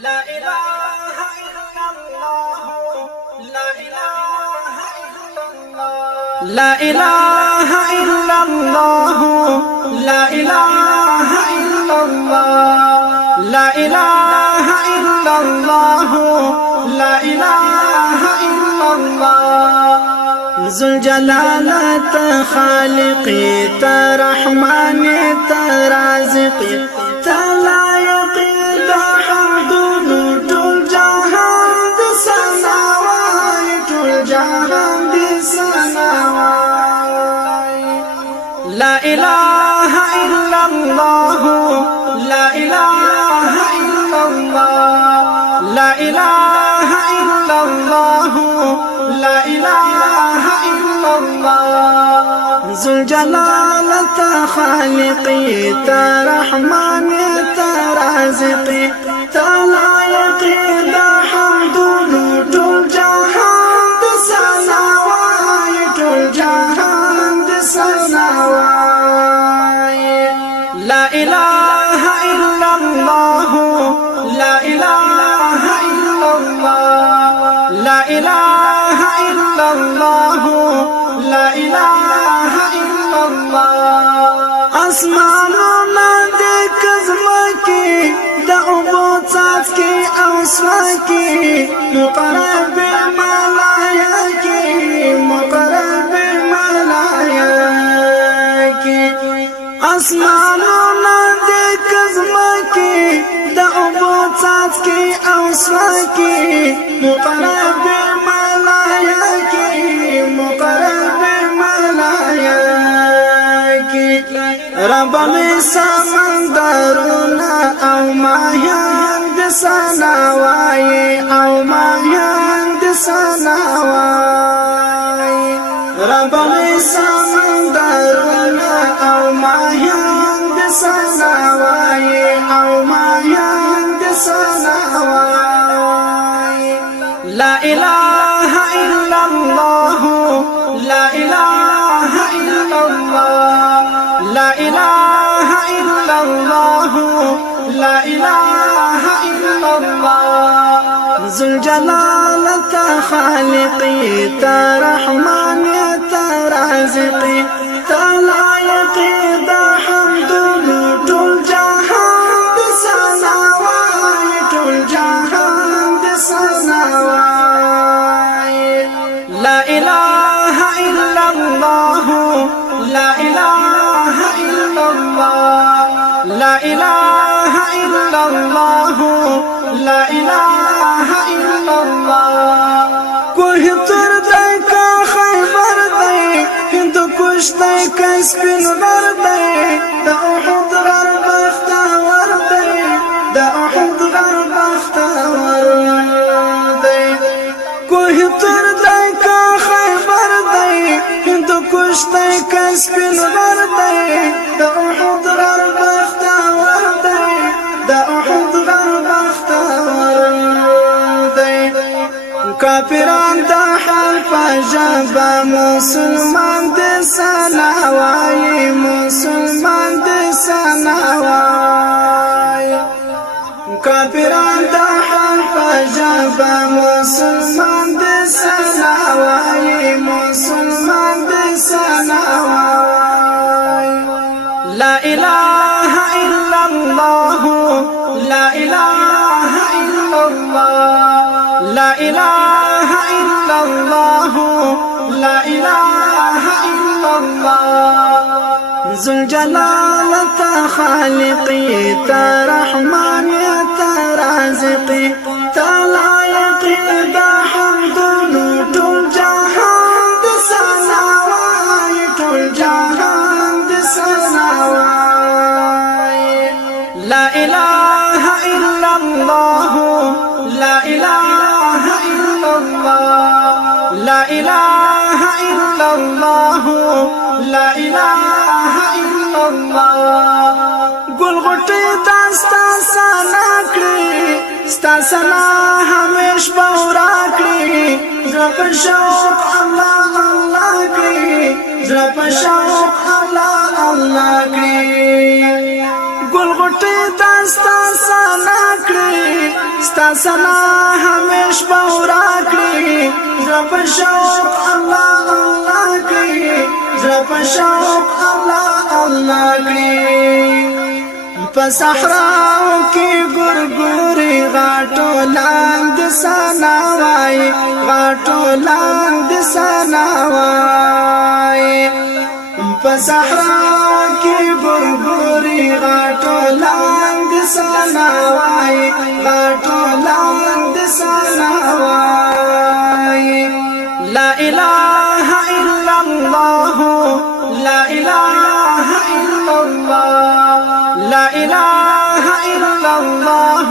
لا إله إلا الله لا إله إلا الله لا إله إلا الله لا إله إلا الله لا إله إلا الله لا إله إلا الله ذو الجلالة خالقي ترحماني ترازقي تلايقي حمد طول جهان دي سناوي طول جهان دي سناوي لا إله إلا الله لا إله إلا الله لا إله إلا الله لا إله إلا الله ذو الجلالة خالقي ترحماني ترازقي تلايقي حمد طول جهان دي سناوي طول جهان دي سناوي لا إله إلا الله لا إله إلا الله لا إله إلا الله لا إله إلا الله أسماننا دي كزمكي دعوبو تاتكي أوسواكي مقرب ملايكي مقرب ملايكي أسماننا دي كزمكي دعوبو تاتكي أوسواكي مقرب ملايكي مقرب ملايكي رب من سمندرنا أو ماهيان دي سناواي أو ماهيان دي سناواي رب من سمندرنا أو ماهيان دي سناواي أو ماهيان دي سناواي لا إله إلا الله لا إله إلا الله لا إله إلا الله لا إله إلا الله ذو الجلالة خالقي ترحماني ترازقي تلايقي حمد طول جهان دي سناوي طول جهان دي سناوي لا إله إلا الله لا إله إلا الله لا إله إلا الله لا إله إلا الله کوه تر دای کا خیبر دی هند کوش دای کا سپین ور دی د احد غر بختور دی د احد غر بختور دی کوه تر دای کا خیبر دی هند کوش دای کا سپین ور دی د احد غر بختور دی د احد غر بختور دی کافران د حال پجبا مسلمان د سناوي مسلمان د سناوي کافران د حال پجبا مسلمان د سناوي مسلمان د سناوي لا إله إلا الله لا إله إلا الله لا إله إلا الله لا إله إلا الله ذو الجلالة خالقي ترحماني ترازقي تلايقي حمد طول جهان دي سناوي طول جهان دي سناوي لا إله إلا الله لا إله إلا الله لا إله إلا الله لا إله إلا الله قل غطي داستا سناكري ستا سنا هميش بوراكري زرب شوق الله الله كري زرب شوق الله الله كري قل غطي داستا سناكري تاسنا همیش بورا کړی زپ شوق الله الله کړی زپ شوق الله الله کړی په صحراو کې ګورګوري غاټو لاند سنا وای غاټو لاند سنا وای په صحراو کې ګورګوري غاټو لاند سنا وای غاټو لاند سنا وای لا اله الا الله لا اله الا الله لا اله الا الله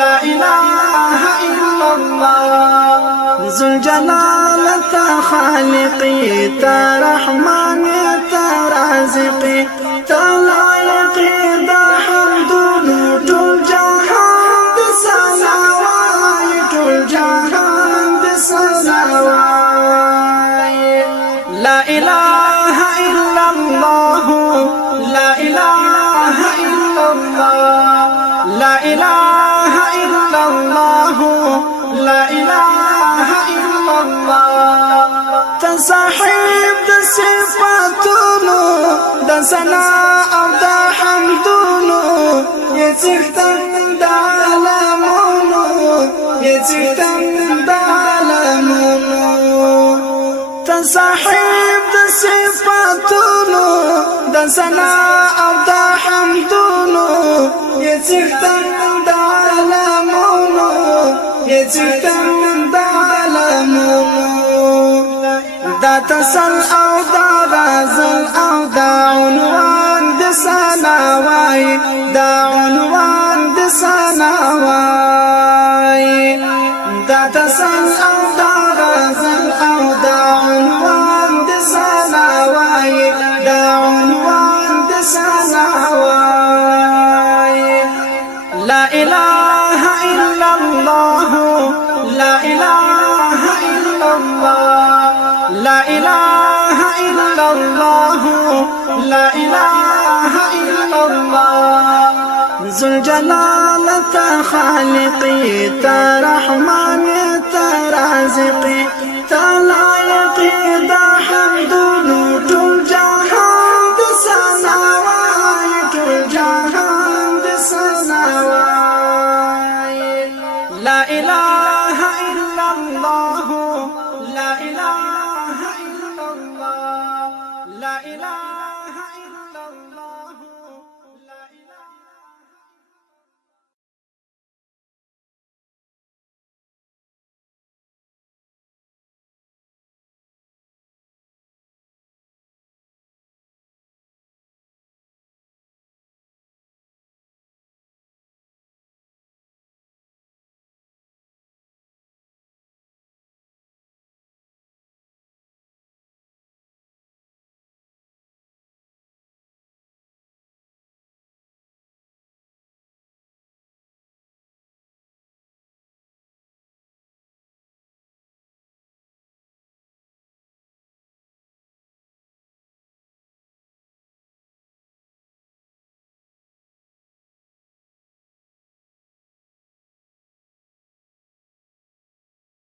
لا اله الا الله ذو الجلال تا خالقي تا رحمان تا رازقي تا لائقي دا حمدونو ټول جهان د ثنا وای ټول جهان د ثنا وای لا اله الا الله لا اله الا الله لا اله الا الله لا اله الا الله تصاحب د صفاتونو د ثنا او د حمدونو یڅختن د عالمونو یڅختن د عالمونو تصاحب د صفاتونو د ثنا او د حمدونو یڅختن د عالمونو یڅختن د عالمونو دا تسل او دا غزل او دا عنوان د ثنا وای دا عنوان د ثنا وای دا تسل او دا غزل او دا عنوان د ثنا وای دا عنوان د ثنا وای لا اله الا الله لا اله الا الله لا اله الا الله لا اله الا الله ذو الجلال تا خالقي تا رحمان تا رازقي تا لائقي دا حمدونو ټول جهان د ثنا وای ټول جهان د ثنا وای لا اله الا الله لا اله